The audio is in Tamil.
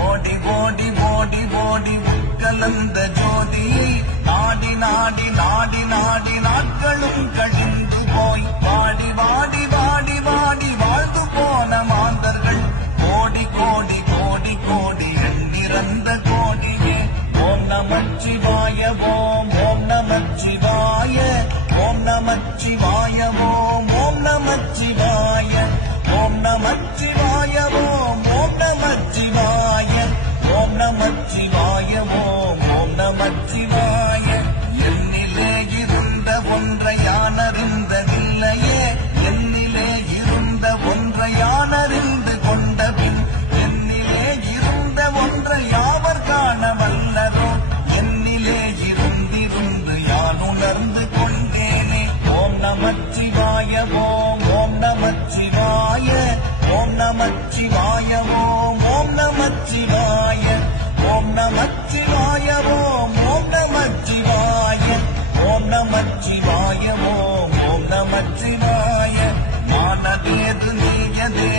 ஓடி ஓடி ஓடி ஓடி உட்கலந்த ஜோதி நாடி நாடி நாடி நாடி நாட்களும் கழிந்து போய் வாடி வாடி வாடி வாடி வாழ்ந்து போன மாந்தர்கள் கோடி கோடி கோடி கோடி எண்ணிறந்த கோடியே ஓம் நமச்சிவாய ஓம் ஓம் நமச்சிவாய ஓம் நமச்சிவாய ஓம் ஓம் நமச்சிவாய ஓம் நமச்சிவாய ஓம் ஓம் நமச்சிவாய ஓம் நமச்சிவாய ஓம் ஓம் நமச்சிவாய என்னிலே இருந்த ஒன்றை யானறிந்ததில்லையே என்னிலே இருந்த ஒன்றை யானறிந்து கொண்டபின் என்னிலே இருந்த ஒன்றை யாவர் காண வல்லரோ என்னிலே இருந்திருந்து யான் உணர்ந்து கொண்டேனே ஓம் நமச்சிவாய ஓம் ஓம் நமச்சிவாய ஓம் நமச்சிவாய ஓம் ஓம் நமச்சிவாய ஓம் நமச்சிவாய ஓம் ஓம் நமச்சிவாய ஓம் நமச்சிவாய ஓம் ஓம் நமச்சிவாய மானதேது நீயதே